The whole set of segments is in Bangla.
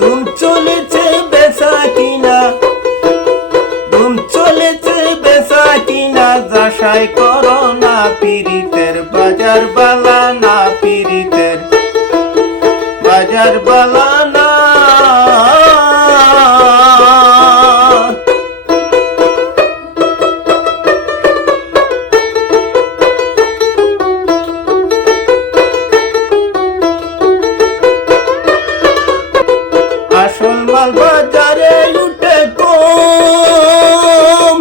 ধুম চলেছে বেচা কিনা, ধুম চলেছে বেচা কিনা, যাচাই করো না পীড়িতের বাজার বালা না, পীড়িতের বাজার বালা না। আসল মাল বাজারে উঠে কম,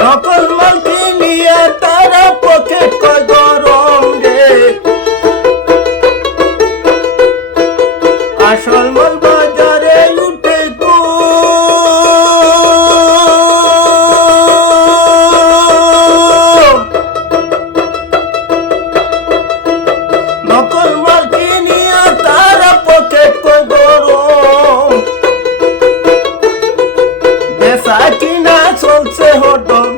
নকল মাল কিনিয়া তারা পকেট কয় গরম রে। আসল মাল বাজারে উঠে কম, নকল মাল কিনিয়া তারা পকেট কয় গরম। বেচা কিনা চলছে হরদম,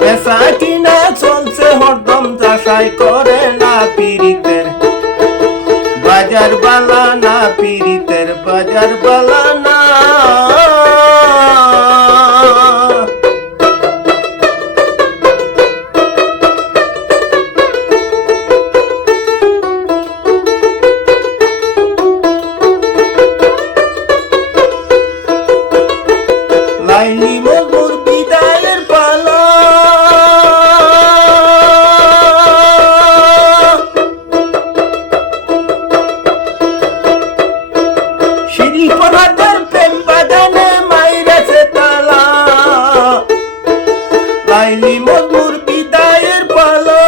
বেচা কিনা চলছে হরদম, যাচাই করে না পীড়িতের বাজার বালা না, পীড়িতের বাজার বালা না। লাইলি মজুর বিদায়ের পালা, শিল্পরাজের প্রেম বাগানে মাইরেছে তালা। লাইলি মজুর বিদায়ের পালা,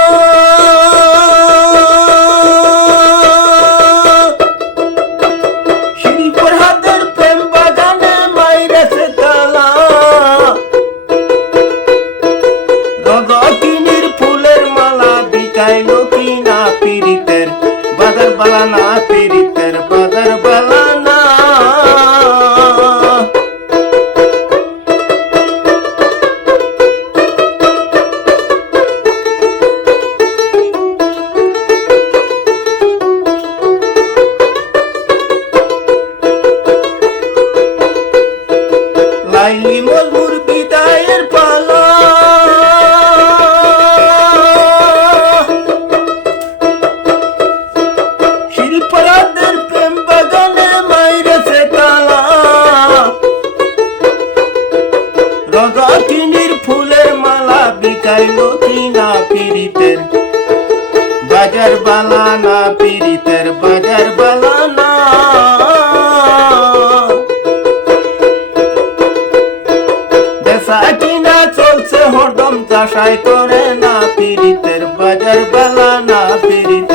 শিল্পরাজের প্রেম বাগানে মাইরেছে তালা। রজকিনীর ফুলের মালা বিকাইল কিনা, পীড়িতের বাজার বালা না, পীড়িতের বাজার বালা না। লাইলি মজুর বিদায়ের পালা, শিল্পরাজের প্রেম বাগানে মাইরেছে তালা। রজকিনীর ফুলের মালা বিকাইল কিনা, পীড়িতের বাজার বালা না, পীড়িতের বাজার বালা না। বেচা কিনা চলছে হরদম, যাচাই করে না পীড়িতের বাজার বালা না, পীড়িতের